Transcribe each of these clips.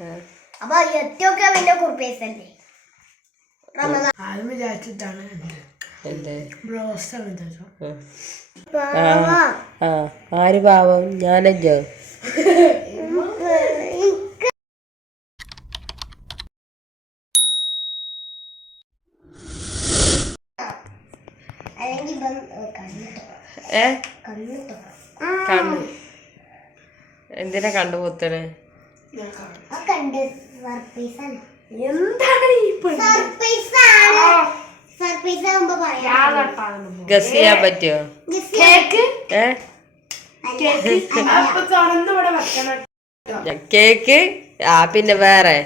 അപ്പൊ ഏറ്റവും വലിയ കുർപ്പേസ് അല്ലേ വിചാരിച്ചിട്ടാണ് ആര് പാവം ഞാനല്ലോ കണ്ണു എന്തിനാ കണ്ടുപോത്തണ് ഗസ് ചെയ്യാൻ പറ്റുമോ കേക്ക് പിന്നെ വേറെ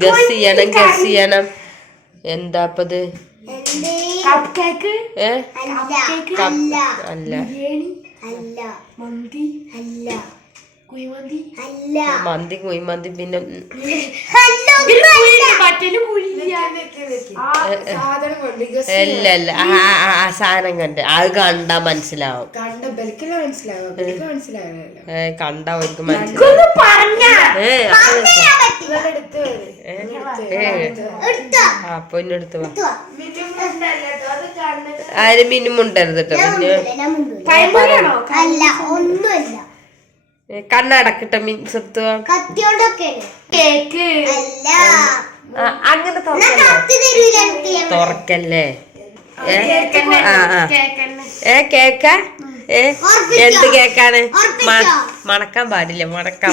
ഗസ് ചെയ്യണം എന്താപ്പത് അല്ല മന്തി കുഴിമന്തി പിന്നെ അല്ല ആ സാധനം കണ്ട് അത് കണ്ടാ മനസ്സിലാവും കണ്ടാ അവർക്ക് അപ്പൊ ഇന്നെടുത്ത് ആരും മിനിമുണ്ടരുത് കേട്ടോ കണ്ണടക്കിട്ട മീൻസ് അങ്ങനെ തുറക്കല്ലേ കേക്ക എന്ത് കേക്കാണ് മണക്കാൻ പാടില്ല മണക്കാൻ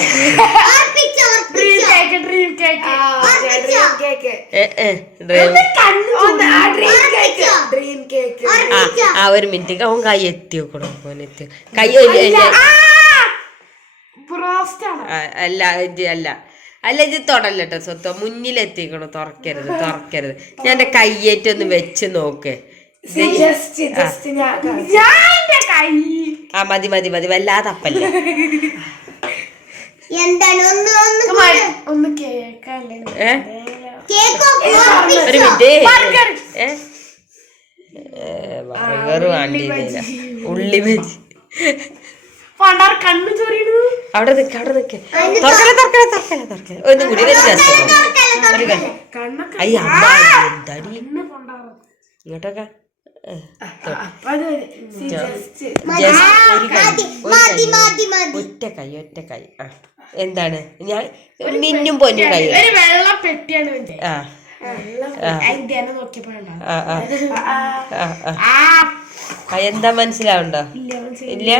ഒരു മിനിറ്റ് അവൻ കൈ എത്തിയോ എത്തിയോ കൈ അല്ല ഇത് തൊടല്ലോ സ്വത്തം മുന്നിലെത്തിക്കണോ തുറക്കരുത് ഞാൻ എന്റെ കയ്യേറ്റൊന്ന് വെച്ച് നോക്ക് മതി വല്ലാതെ അപ്പല്ലേ ഒരു മിനിറ്റ് ബർഗർ വേണ്ടിയില്ല ഉള്ളി ബജി അവിടെ നിക്ക് ഒന്നും കൂടി ഇങ്ങോട്ടൊക്കെ ഒറ്റ കൈ എന്താണ് ഞാൻ മിന്നും പൊന്നു കൈ എന്താ മനസ്സിലാവണ്ടോ ഇല്ല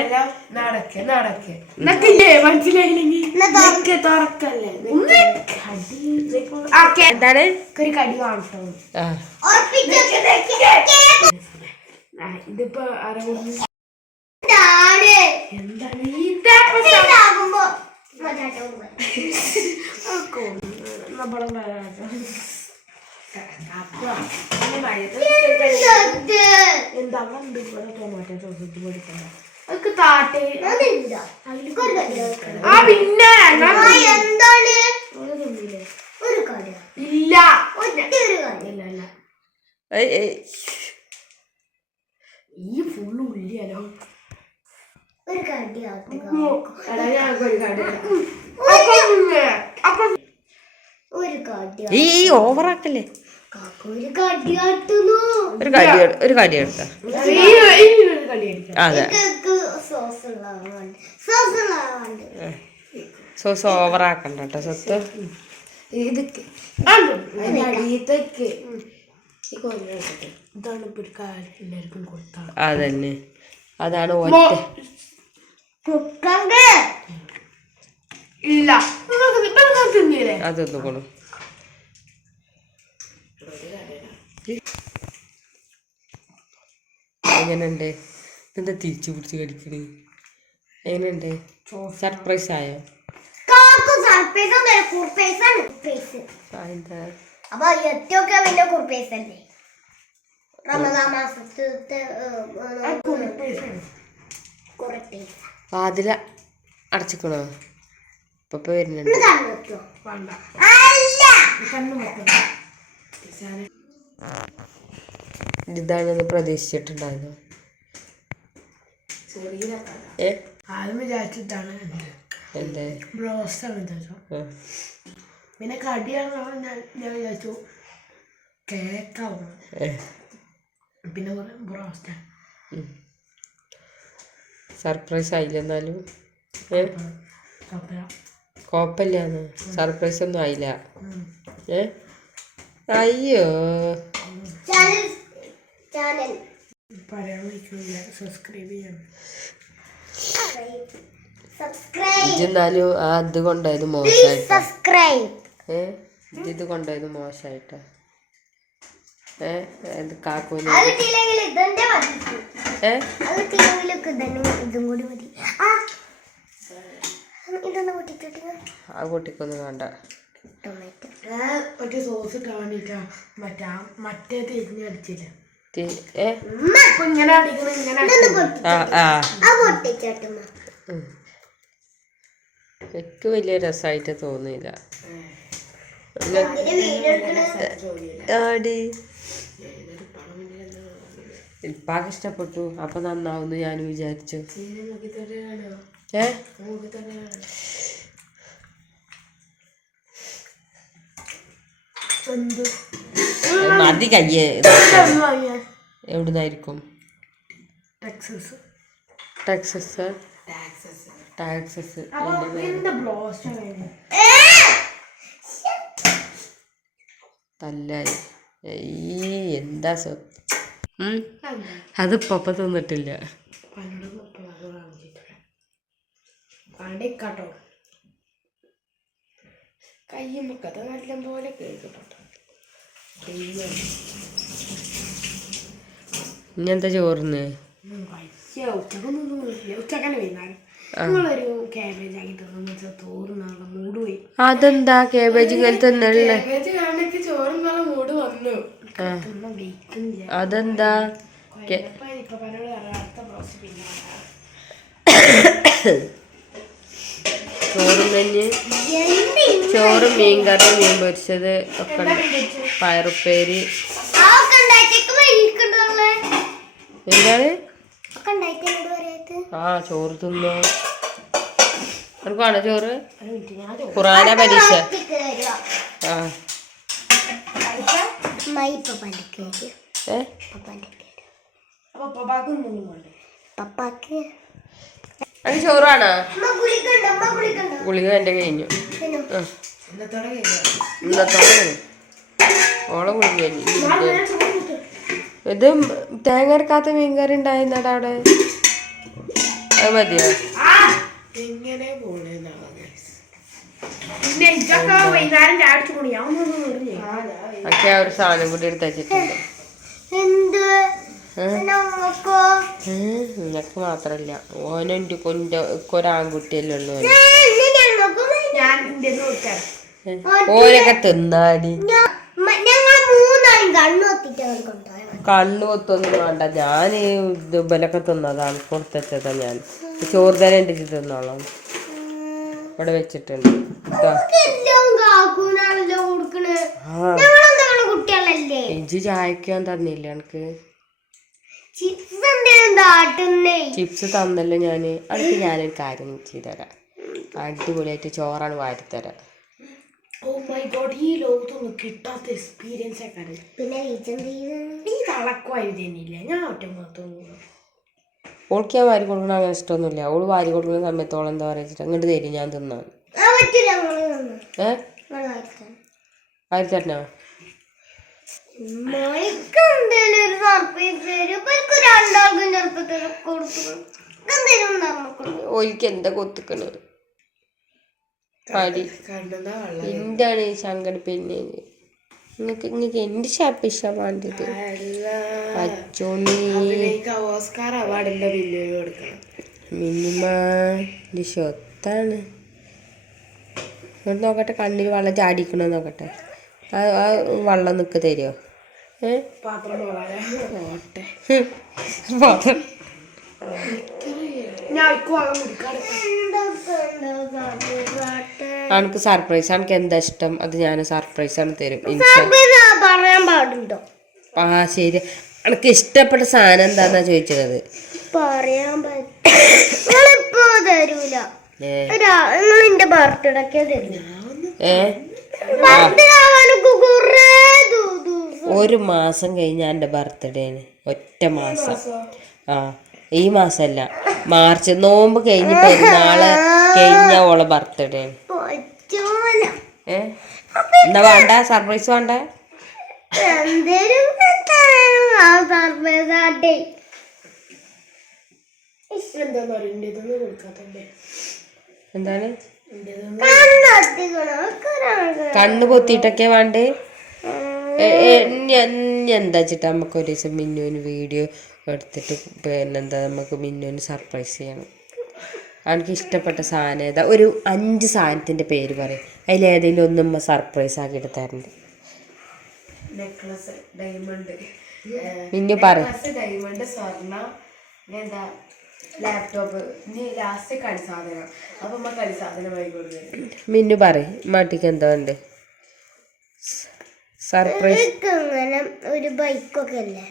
എന്താണ് ഒരു കടി കാണട്ടോ ഇതിപ്പോ ടൊമാറ്റോ സോസ് പഠിക്കണ്ട ഇല്ല ഈ ഫുള്ള് ഉള്ളിയാലോ ഈ ഓവറാക്കല്ലേ ഒരു കടി എടുത്ത അതെ സോസ് ഓവറാക്കണ്ട കേട്ടോ സ്വത്ത് അതന്നെ അതാണ് ഒറ്റ അതൊന്നും കൊള്ളു എങ്ങനെയുണ്ട് എന്താ തിരിച്ചു പിടിച്ച് കടിക്കണേ എങ്ങനെയുണ്ട് സർപ്രൈസ് ആയോ അപ്പൊ ഏറ്റവും വലിയ കുർപ്പേസ് അല്ലേ റമദാൻ മാസത്തെ വാതില അടച്ചിക്കണോ ഇപ്പൊ വരുന്നുണ്ട് ഇതാണെന്ന് പ്രതീക്ഷിച്ചിട്ടുണ്ടായിരുന്നു ഏ ആദ്യം വിചാരിച്ചിട്ടാണ് എന്തേ ബ്രോസ്റ്റാണ് വിചാരിച്ചു. പിന്നെ കടിയാണ് ഞാൻ വിചാരിച്ചു കേക്കാവും. പിന്നെ ബ്രോസ്റ്റാണ്. സർപ്രൈസ് ആയില്ല എന്നാലും കുഴപ്പമില്ലാന്ന്. സർപ്രൈസ് ഒന്നും ആയില്ല. അയ്യോ പറയാൻ വിളിക്കുന്നില്ല. സബ്സ്ക്രൈബ് ചെയ്യണം. ഇതെന്നാലും അത് കൊണ്ടായത് മോശമായിട്ട്. ഇത് കൊണ്ടായത് മോശമായിട്ടാ. ഇത് കാക്കൂന് ആ കുട്ടിക്കൊന്നും വേണ്ട. മറ്റേ സോസ് ഇട്ടാൻ വേണ്ടിട്ടാ മറ്റേ തിരിഞ്ഞ് അടിച്ചില്ല. ഇങ്ങനെ അടിക്കണം. എനിക്ക് വലിയ രസമായിട്ട് തോന്നിയില്ല. ഇപ്പാക്ക് ഇഷ്ടപ്പെട്ടു. അപ്പൊ നന്നാവുന്നു ഞാൻ വിചാരിച്ചു. മതി കയ്യേ. എവിടുന്നായിരിക്കും? ടെക്സസ്. തല്ലായി. എന്താ അതിപ്പോ തിന്നിട്ടില്ല. കയ്യുമ്പോ നല്ല പോലെ കേൾക്കട്ടോ. ഇങ്ങനത്തെ ചോറിന് ഉച്ചക്കന്നെ വൈകുന്നേരം നിങ്ങളൊരു കാബേജ് ആക്കി തിന്നു. ചോറുന്നാളെ മൂട് പോയി. അതെന്താ കാബേജ് ഇങ്ങനെ തിന്നല്ലേ? കാബേജ് കാണുന്ന ചോറുന്നാളെ മൂട് വന്നു. അതെന്താ? ചോറും കഞ്ഞ്, ചോറും മീൻകറി, മീൻ പൊരിച്ചത് ഒക്കെ ഉണ്ട്. പയറുപ്പേരി. എന്താണ്? ചോറ് തിന്നോ? എനിക്കാണോ ചോറ്? ഖുറാന പരീക്ഷ. അത് ചോറാണോ? ഗുളിക എൻ്റെ കഴിഞ്ഞു. ഇന്നത്തോടെ ഓളെ ഗുളിക കഴിഞ്ഞു. ഇത് തേങ്ങ അരക്കാത്ത മീൻകറി ഉണ്ടായിരുന്നടാ അവിടെ. അത് മതിയോ? ഒക്കെ ആ ഒരു സാധനം കൂടി എടുത്ത് വെച്ചിട്ടുണ്ട്. നിനക്ക് മാത്രല്ല, ഓനെൻ്റെ ഒരാൺകുട്ടിയല്ലേ ഉള്ളു. ഓരൊക്കെ തിന്നാടി. കണ്ണു കൊത്തൊന്നും വേണ്ട. ഞാൻ ഇതുബലൊക്കെ തിന്നതാണ്. കൊടുത്തതാ ഞാൻ. ചോറ് തന്നെ എൻ്റെ തിന്നോളാം. ഇവിടെ വെച്ചിട്ടുണ്ട്. ഇഞ്ചി ചായക്കാൻ തന്നില്ല എനിക്ക്. ചിപ്സ് തന്നല്ലോ ഞാന്. അടുത്ത് ഞാനൊരു കാര്യം ചെയ്തുതരാം. അടിപൊളിയായിട്ട് ചോറാണ് വാരിത്തരാം. ഈ ലോകത്തൊന്നും കിട്ടാത്ത എക്സ്പീരിയൻസ് ഒക്കെ. പിന്നെ ഈ തളക്കുമായിരുന്നില്ല. ഞാൻ ഒറ്റ മാത്രം ഓൾക്ക് ഞാൻ വാരി കൊടുക്കണം അങ്ങനെ ഇഷ്ടമൊന്നുമില്ല. ഓള് വാരി കൊടുക്കുന്ന സമയത്തോളം എന്താ പറയുക അങ്ങോട്ട് തരും ഞാൻ തിന്നാൻ. വാരിത്തരണോ? ഓൽക്ക് എന്താ കൊത്തിക്കണ് പടി എന്താണ് ശങ്കട്? പിന്നെ നിങ്ങൾക്ക് എന്റെ ഷാപ്പിഷ വേണ്ടത്. ഓസ്കാർ അവാർഡിന്റെ മിനിമാന്റെ ഷൊത്താണ്. ഇങ്ങോട്ട് നോക്കട്ടെ, കണ്ണിൽ വെള്ളം ചാടിക്കണോ നോക്കട്ടെ. ആ വെള്ളം നിക്ക് തരുമോ? പാത്രം അനക്ക് സർപ്രൈസ്. അനക്ക് എന്താ ഇഷ്ടം അത് ഞാൻ സർപ്രൈസ് ആണ് തരും. പറയാൻ പാടുണ്ടോ? ശരി. അനക്ക് ഇഷ്ടപ്പെട്ട സാധനം എന്താന്നാ ചോദിച്ചത്? പറയാൻ പറ്റും. നിങ്ങളിപ്പോ തരൂല. നിങ്ങൾ എന്റെ ബർത്ത്ഡേക്ക് തരൂല. ബർത്ത്ഡേ ആവാനൊക്കെ കുറേ ദിവസം. ഒരു മാസം കഴിഞ്ഞ എൻ്റെ ബർത്ത്ഡേന്. ഒറ്റ മാസം. ആ ഈ മാസമല്ല, മാർച്ച്. നോമ്പ് കഴിഞ്ഞ് പെരുന്നാള് കഴിഞ്ഞ ഓളെ ബർത്ത്ഡേന്. എന്നാ വേണ്ട, സർപ്രൈസ് വേണ്ട? എന്താണ് കണ്ണ് പൊത്തിയിട്ടൊക്കെ വേണ്ടേ? എന്താ വെച്ചിട്ട് നമുക്ക് ഒരു ദിവസം മിന്നുവിന് വീഡിയോ എടുത്തിട്ട് പിന്നെന്താ നമുക്ക് മിന്നുവിന് സർപ്രൈസ് ചെയ്യണം. എനിക്ക് ഇഷ്ടപ്പെട്ട സാധനം ഏതാ? ഒരു 5 സാധനത്തിൻ്റെ പേര് പറയും. അതിലേതെങ്കിലും ഒന്നും സർപ്രൈസ് ആക്കിയിട്ട് തരണ്ട്. നെക്ലസ്, ഡയമണ്ട്, മിന്നു പറ. ഡയമണ്ട്, സ്വർണ്ണ, എന്താ ലാപ്ടോപ്പ്, ഇനി ലാസ്റ്റ് കളിസാധനം. അപ്പൊ നമ്മ കളിസാധനമായി കൊടുക്കും. മിന്നു പറയും മാട്ടിക്ക് എന്താ ഉണ്ട് സർപ്രൈസ്? അങ്ങനെ ഒരു ബൈക്കൊക്കെ അല്ലേ,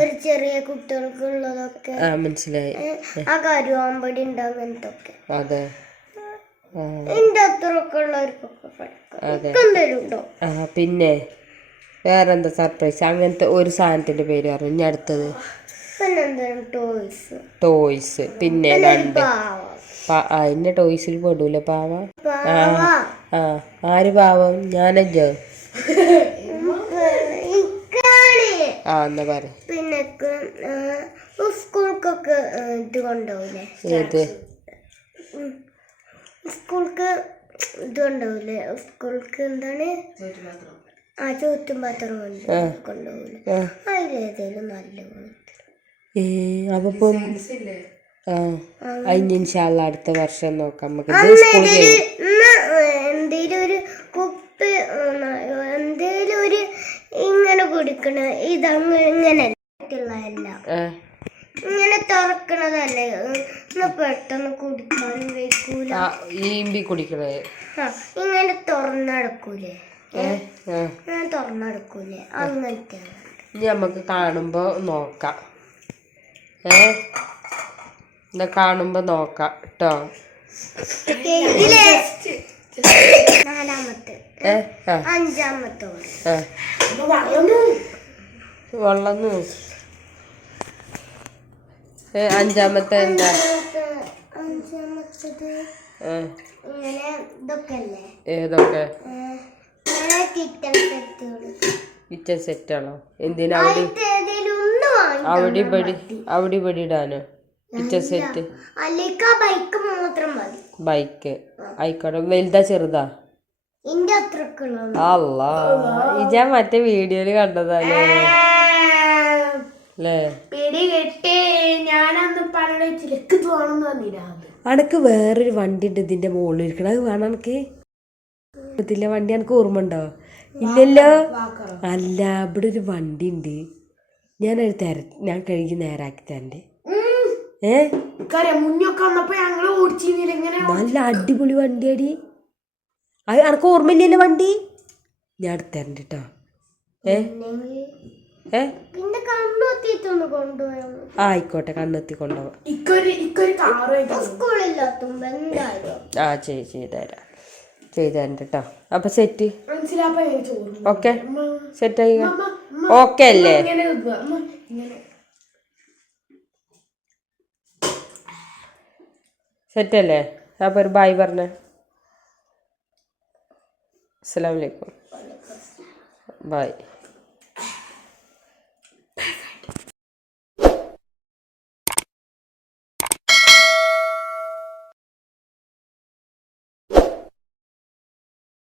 ഒരു ചെറിയ കുട്ടികൾക്കുള്ളതൊക്കെ. മനസ്സിലായി. ആ കരുവാമ്പടി ഉണ്ട്, അങ്ങനത്തെ ഒക്കെ. അതെ, എന്റെ അത്രയൊക്കെ ഉള്ളവർക്കൊക്കെ തരുണ്ടോ? പിന്നെ വേറെന്താ സർപ്രൈസ്? അങ്ങനത്തെ ഒരു സാധനത്തിന്റെ പേര് പറഞ്ഞു. ഇനി അടുത്തത് ടോയ്സ്. പിന്നെ അതിന്റെ ടോയ്സിൽ പെടൂല പാവ. ആര് പാവം? ഞാനല്ലോ. എന്നാ പറ. പിന്നെ സ്കൂൾക്കൊക്കെ ഇത് കൊണ്ടുപോകില്ലേ? ഏത് സ്കൂൾക്ക് ഇത് കൊണ്ടുപോകില്ലേ? സ്കൂൾക്ക് എന്താണ് ചോറ്റും പാത്രം കൊണ്ടുപോകില്ലേ? അതിലേതേലും നല്ല അപ്പം അതിന് ഇൻഷാല്ലാ അടുത്ത വർഷം നോക്കാം നമുക്ക്. എന്തേലും ഒരു കുപ്പി, എന്തേലും ഒരു ഇങ്ങനെ കുടിക്കണ ഇതങ്ങനെ ഇങ്ങനെ തുറക്കണതല്ലേ, പെട്ടെന്ന് കുടിക്കാനും വെക്കൂല. ഈമ്പി കുടിക്കണേ ഇങ്ങനെ തുറന്നടക്കൂലേ? തുറന്നടക്കൂലേ? അങ്ങനത്തെ ഇനി നമുക്ക് കാണുമ്പോ നോക്കാം. കാണുമ്പോ നോക്കാം കേട്ടോ. നാലാമത്തെ, അഞ്ചാമത്തെ വെള്ളം. അഞ്ചാമത്തെ എന്താ? അഞ്ചാമത്തത് ഇങ്ങനെ ഇതൊക്കെ അല്ലേ? ഏതൊക്കെ? കിച്ചൺ സെറ്റാണോ? എന്തിനാ? അവിടെ ഇവിടെ ഇടാനോ കിച്ചൺ സെറ്റ്? ബൈക്ക് ആയിക്കോട്ടെ. വലുതാ ചെറുതാ? അല്ലാ, ഇജാ മറ്റേ വീഡിയോയില് കണ്ടതല്ലേ അല്ലേ? അനക്ക് വേറൊരു വണ്ടി ഉണ്ട് ഇതിന്റെ മുകളിൽ ഇരിക്കണം, അത് വേണം എനിക്ക്. ഇതില്ല വണ്ടി എനിക്ക് ഓർമ്മ ഉണ്ടോ? ഇല്ലല്ലോ. അല്ല, ഇവിടെ ഒരു വണ്ടി ഉണ്ട്, ഞാൻ കഴുകി നേരാക്കി തരണ്ടേ? നല്ല അടിപൊളി വണ്ടിയാടി. അത് എനക്ക് ഓർമ്മയില്ലല്ലോ വണ്ടി. ഞാൻ എടുത്തരണ്ട് കേട്ടോ. ആയിക്കോട്ടെ, കണ്ണെത്തി കൊണ്ടുപോവാം. ചെയ്തരണ്ട് കേട്ടോ. അപ്പൊ സെറ്റ് ഓക്കെ, സെറ്റായി. ഓക്കെ അല്ലേ? സെറ്റല്ലേ? അപ്പോൾ ഒരു ബായ് പറഞ്ഞേ. അസ്സലാമു അലൈക്കും. ബായ്.